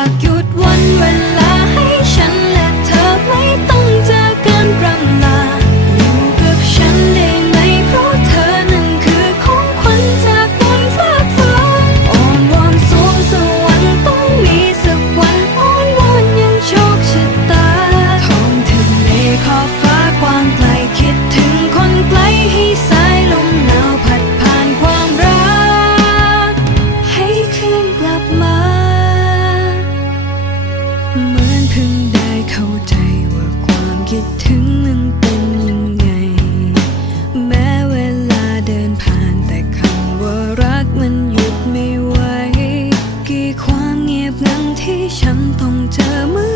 ากหยุดวันเวลา เข้าใจว่าความคิดถึงนั้นเป็นยังไง แม้เวลาเดินผ่านแต่คำว่ารักมันหยุดไม่ไหว กี่ความเงียบงันที่ฉันต้องเจอเมื่อ